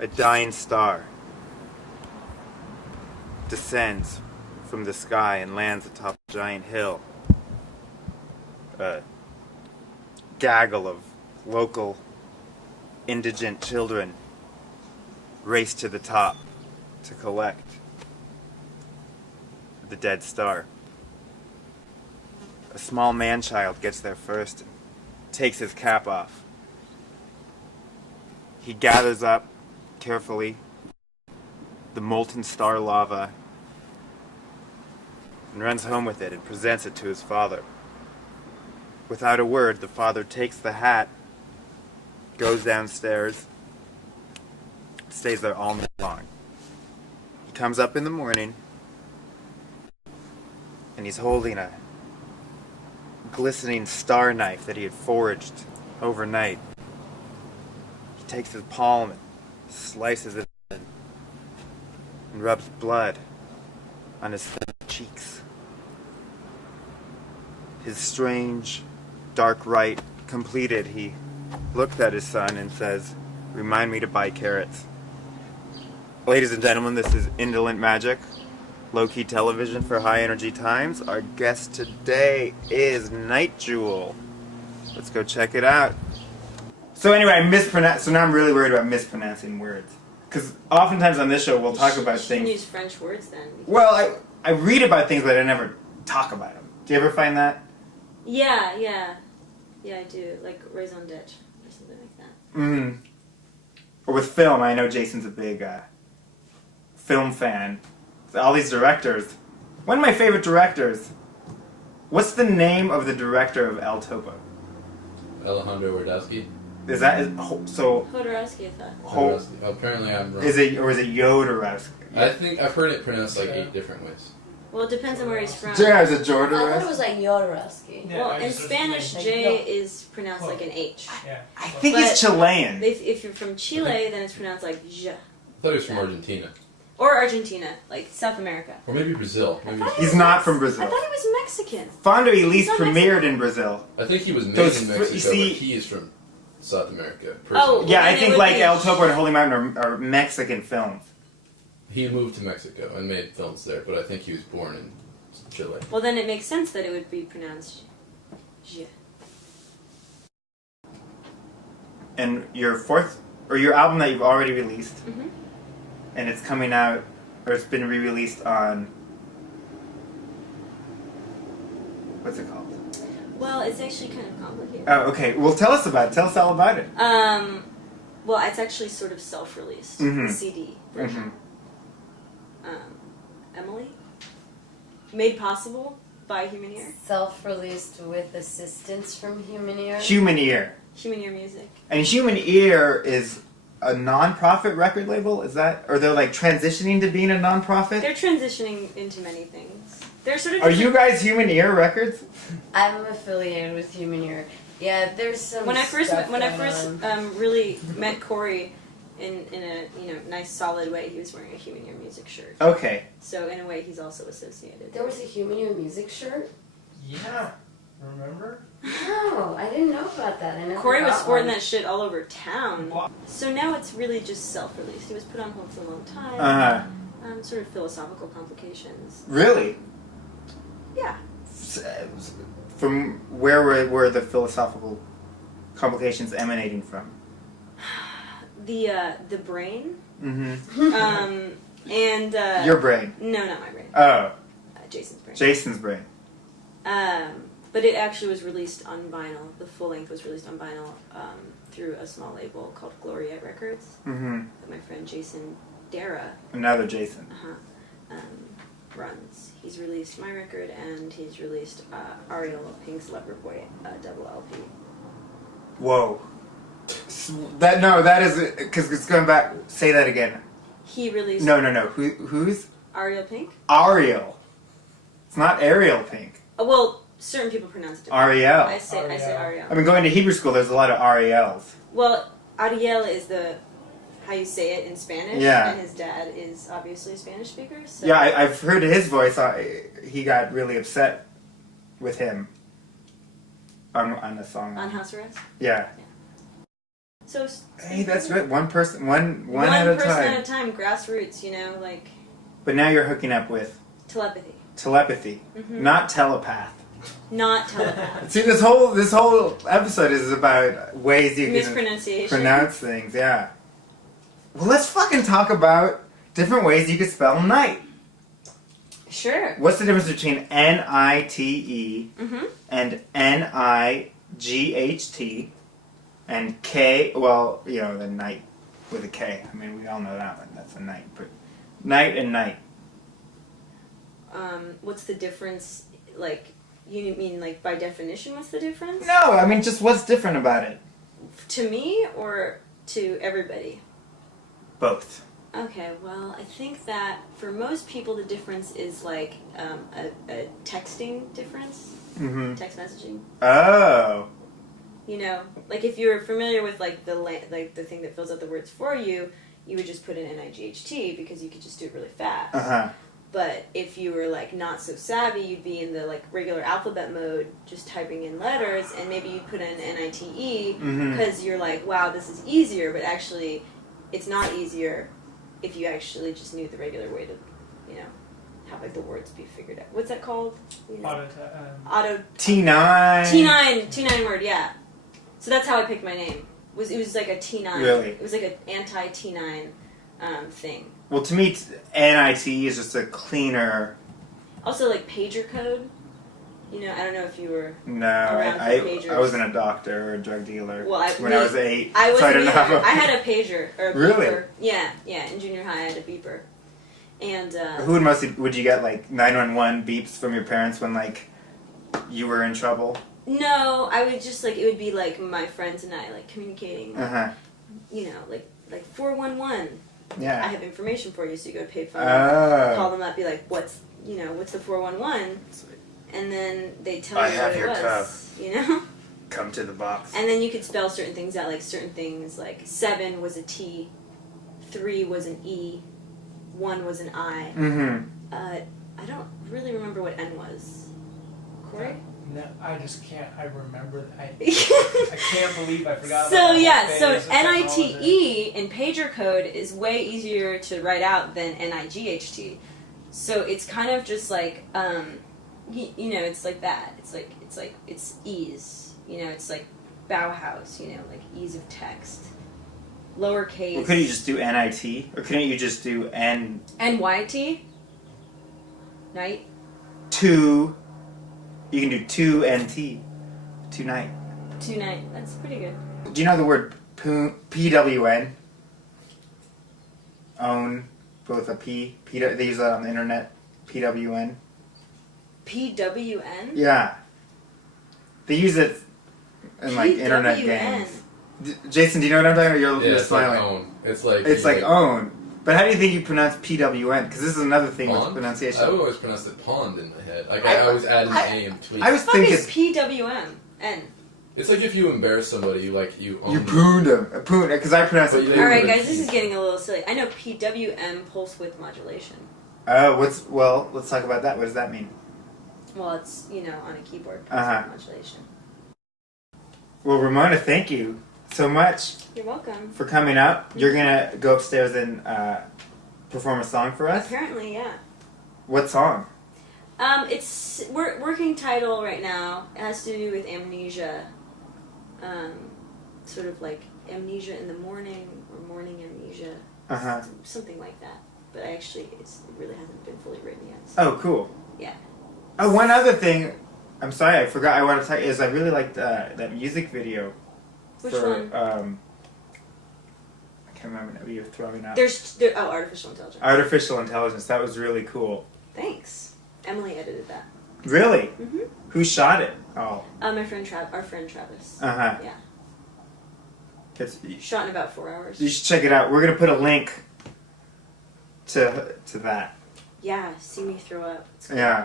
A dying star descends from the sky and lands atop a giant hill. A gaggle of local indigent children race to the top to collect the dead star. A small man-child gets there first and takes his cap off. He gathers up carefully the molten star lava and runs home with it and presents it to his father. Without a word, the father takes the hat, goes downstairs, stays there all night long. He comes up in the morning and he's holding a glistening star knife that he had forged overnight. He takes his palm and slices it and rubs blood on his thin cheeks. His strange, dark rite completed, he looked at his son and says, "Remind me to buy carrots." Ladies and gentlemen, this is Indolent Magic, low-key television for high energy times. Our guest today is Nite Jewel. Let's go check it out. So anyway, so now I'm really worried about mispronouncing words. Because oftentimes on this show we'll talk about things. You use French words then. Well, I read about things but I never talk about them. Do you ever find that? Yeah, I do. Like raison d'etre or something like that. Or with film, I know Jason's a big film fan. All these directors. One of my favorite directors. What's the name of the director of El Topo? Alejandro Wardowski. Is that so? Jodorowsky, I thought. Apparently, I'm wrong. Is it Jodorowsky? I think I've heard it pronounced like 8 different ways. Well, it depends on where he's from. Yeah, is it I thought it Jodorowsky? was like Jodorowsky. Yeah, Well, I in just- Spanish, J is pronounced like an H. Yeah. I think But he's Chilean. If you're from Chile, then it's pronounced like J. I thought he was from Argentina. Or Argentina, like South America. Or maybe Brazil. Maybe He's not from I Brazil. thought he was Mexican. Fondo Elise He's not premiered Mexican. in Brazil. I think he was made Those in fr- Mexico, you see- but he is from South America. Oh, Personally. Yeah, then I it think would like be- El Topo and Holy Mountain are Mexican films. He moved to Mexico and made films there, but I think he was born in Chile. Well, then it makes sense that it would be pronounced J. And your album that you've already released, Mm-hmm. and it's coming out, or it's been re-released on, what's it called? Well, it's actually kind of complicated. Oh, okay. Well, tell us all about it. Well, it's actually sort of self-released. Mhm. CD version. Emily? Made possible by Human Ear. Self-released with assistance from Human Ear. Human Ear. Human Ear Music. And Human Ear is a non-profit record label? Is that, or they're like transitioning to being a non-profit? They're transitioning into many things. They're sort of. Are you guys Human Ear Records? I'm affiliated with Human Ear. Yeah, there's some. When I first stuff when I going first on. really met Corey in a nice solid way, he was wearing a Human Ear Music shirt. Okay. So in a way, he's also associated. There was a Human Ear music shirt? Yeah. Remember? No, I didn't know about that. I never Corey was got sporting one. that shit all over town. So now it's really just self-released. He was put on hold for a long time. Sort of philosophical complications. Really? Yeah. From where were the philosophical complications emanating from? The brain. Mm-hmm. And Your brain. No, not my brain. Oh, Jason's brain. Jason's brain. But it actually was released on vinyl. The full length was released on vinyl through a small label called Gloriette Records Mm-hmm. that my friend Jason Dara Another Jason. runs. He's released my record and he's released Ariel Pink's Leopard Boy double LP. Whoa. That is because it's going back. Say that again. He released No. Who's Ariel Pink. Ariel? It's not Ariel Pink. Well, certain people pronounce it differently. Ariel. I say Ariel. I've been going to Hebrew school. There's a lot of Ariels. Well, Ariel is how you say it in Spanish. Yeah. And his dad is obviously a Spanish speaker. So. Yeah, I've heard his voice. He got really upset with him on the song. On House Arrest. Yeah. So Hey, that's good. One person, one at a person time. at a time, grassroots, you know, like But now you're hooking up with telepathy, telepathy, not telepath. not telepath. See, this whole episode is about ways you can Mispronunciation. pronounce things. Yeah. Well, let's fucking talk about different ways you could spell night. Sure. What's the difference between Nite and Night and K? Well, you know, the night with a K. I mean, we all know that one. That's a night. But night and night. What's the difference? Like, you mean like by definition? What's the difference? No, I mean just what's different about it. To me or to everybody? Both. Okay, well, I think that for most people the difference is like a texting difference, text messaging. Oh. You know, like if you're familiar with like the thing that fills out the words for you, you would just put in NIGHT because you could just do it really fast. But if you were like not so savvy, you'd be in the like regular alphabet mode, just typing in letters, and maybe you'd put in NITE because you're like, wow, this is easier, but actually, it's not easier if you actually just knew the regular way to, you know, have like the words be figured out. What's that called? You know? Auto T9. T9 word, yeah. So that's how I picked my name. It was like a T9. Really? It was like an anti-T9 thing. Well, to me, NIT is just a cleaner. Also, like pager code. You know, I don't know if you were. No, around for I pagers. wasn't a doctor or a drug dealer Well, when I was 8. I wasn't so I don't know either. how. I had a pager or a Really? beeper. Yeah. In junior high, I had a beeper. And Who would you get like 911 beeps from your parents when like you were in trouble? no, I would just like it would be like my friends and I like communicating. You know, like 411. Yeah. I have information for you, so you go to payphone, Oh. call them up, be like, what's the 411, and then they tell I you have what your it was. cuff. You know. Come to the box. And then you could spell certain things out, like certain things, like 7 was a T, 3 was an E, 1 was an I. I don't really remember what N was. Corey? No, I just can't. I remember. I can't believe I forgot. So about that yeah, phase so of technology. NITE in pager code is way easier to write out than NIGHT. So it's kind of just like you know, it's like that. It's ease. You know, it's like Bauhaus. You know, like ease of text. Lowercase. Well, couldn't you just do NIT, or couldn't you just do NYT. Night. 2? You can do 2NT. 2 night. Tonight. That's pretty good. Do you know the word PWN? Own, but with a P. They use that on the internet. PWN. PWN? Yeah. They use it in like internet PWN. games. Jason, do you know what I'm talking about? You're it's smiling. like own. It's like It's like own. But how do you think you pronounce PWN? Because this is another thing with pond? pronunciation. I would always pronounce it pond in my head. Like I always add an A in between. I was What the fuck thinking is PWM? N. It's like if you embarrass somebody, you own you them. pooned him. Because I pronounce But it you poon. didn't- Alright with a guys, this P. is getting a little silly. I know PWM, pulse width modulation. Well, let's talk about that. What does that mean? Well, it's, you know, on a keyboard, pulse Uh-huh. width modulation. Well, Ramona, thank you so much You're welcome. for coming up. You're going to go upstairs and perform a song for us? Apparently, yeah. What song? It's working title right now. It has to do with amnesia. Sort of like amnesia in the morning or morning amnesia. Uh-huh. Something like that. But it really hasn't been fully written yet. So. Oh, cool. Yeah. Oh, one other thing. I'm sorry, I forgot. I want to tell you is I really liked that music video. Which for, one? I can't remember now. You're throwing out. Artificial intelligence. Artificial intelligence. That was really cool. Thanks. Emily edited that. Really? Mm-hmm. Who shot it? Oh. Our friend Travis. Uh-huh. Yeah. You Shot in about 4 hours. should check it out. We're going to put a link to that. Yeah, see me throw up. It's cool. Yeah.